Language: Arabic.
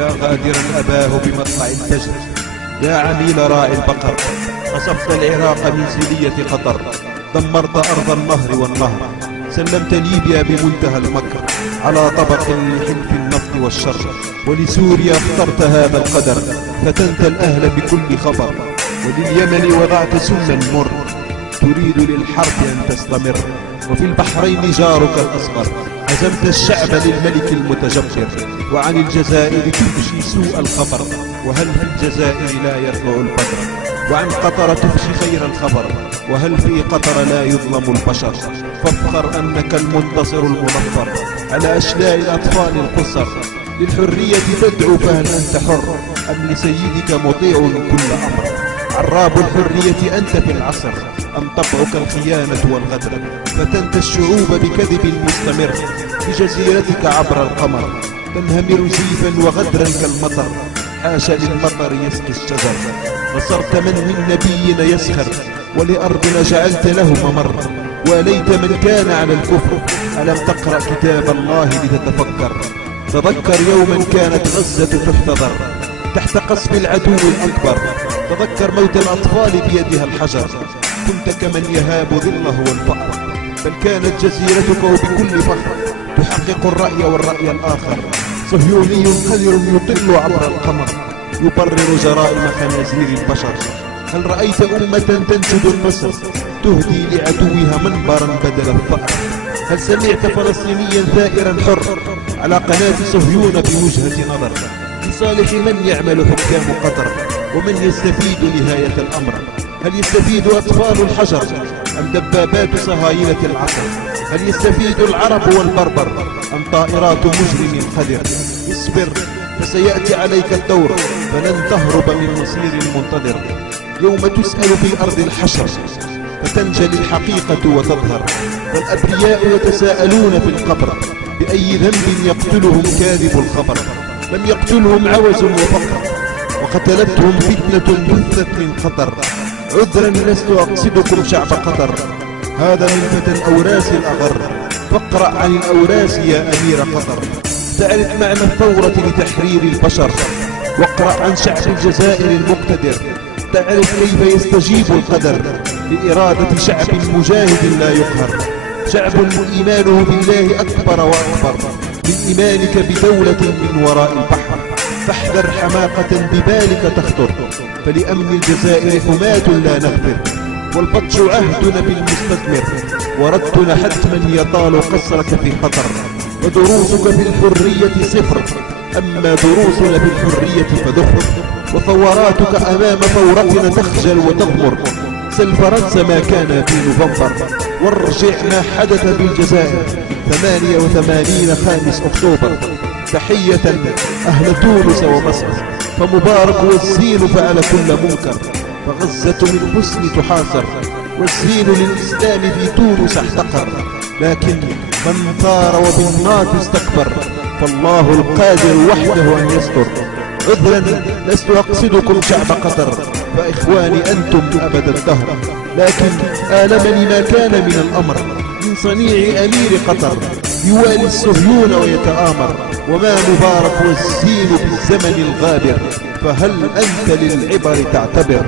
يا غادرا أباه بمطلع الفجر، يا عميل راعي البقر، قصفت العراق من سيلية قطر، دمرت أرض النهر والنهر، سلمت ليبيا بمنتهى المكر على طبق لحلف النفط والشر، ولسوريا اخترت هذا القدر، فتنت الأهل بكل خبر، ولليمن وضعت سما مر، تريد للحرب أن تستمر، وفي البحرين جارك الأصغر، عزمت الشعب للملك المتجبر، وعن الجزائر تفشي سوء الخبر، وهل في الجزائر لا يطلع البدر، وعن قطر تفشي خير الخبر، وهل في قطر لا يظلم البشر، فافخر أنك المنتصر المنفر على أشلاء الأطفال القصر، للحرية تدعو فهل أنت حر أم لسيدك مطيع كل أمر، عراب الحرية أنت في العصر أم طبعك الخيانة والغدر، فتنت الشعوب بكذب مستمر بجزيرتك عبر القمر، تنهمر زيفا وغدرا كالمطر، حاشا للمطر يسقي الشجر، نصرت من نبينا يسخر، ولأرضنا جعلت له ممر، وليت من كان على الكفر، ألم تقرأ كتاب الله لتتفكر، تذكر يوما كانت غزة تحتضر تحت قصف العدو الأكبر، تذكر موت الأطفال بيدها الحجر، كنت كمن يهاب ظله والفقر، بل كانت جزيرتك وبكل فخر تحقق الرأي والرأي الآخر، صهيوني قذر يطل عبر القمر يبرر جرائم خنازير البشر، هل رأيت أمة تنشد النصر تهدي لعدوها منبرا بدل الثأر، هل سمعت فلسطينيا ثائرا حر على قناة صهيون بوجهة نظر، لصالح من يعمل حكام قطر ومن يستفيد نهاية الأمر، هل يستفيد أطفال الحجر أم دبابات صهاينة العصر، هل يستفيد العرب والبربر أم طائرات مجرم قدر، اصبر فسيأتي عليك الدور فلن تهرب من مصير منتظر، يوم تسأل في أرض الحشر فتنجلي الحقيقة وتظهر، والأبرياء يتساءلون في القبر بأي ذنب يقتلهم كاذب الخبر، لم يقتلهم عوز وفقر وقتلتهم فتنة بثت من قطر، عذرا لست أقصدكم شعب قطر، هذا من فتى الأوراس الأغر، فاقرأ عن الأوراس يا أمير قطر، تعرف معنى الثورة لتحرير البشر، واقرأ عن شعب الجزائر المقتدر، تعرف كيف يستجيب القدر لإرادة شعب مجاهد لا يقهر، شعب إيمانه بالله أكبر وأكبر من إيمانك بدولة من وراء البحر، فاحذر حماقة ببالك تخطر، فلأمن الجزائر حماة لا نغفر، والبطش عهدنا بالمستثمر، وردنا حتما يطال قصرك في خطر، ودروسك في الحرية صفر، أما دروسنا في الحرية فذخر، وثوراتك أمام ثورتنا تخجل وتضمر، سل فرنسا ما كان في نوفمبر، وارجع ما حدث بالجزائر 88 5 أكتوبر، تحية أهل تونس ومصر، فمبارك والزين فعل كل منكر، فغزة من حسن تحاصر، والزين للإسلام في تونس احتقر، لكن من ثار وبالنار استكبر، فالله القادر وحده أن يستر، عذرا لست أقصدكم شعب قطر، فإخواني أنتم أبد الدهر، لكن آلمني ما كان من الأمر من صنيع أمير قطر، يوالي الصهيون ويتآمر، وما مبارك والزين بالزمن الغابر، فهل أنت للعبر تعتبر؟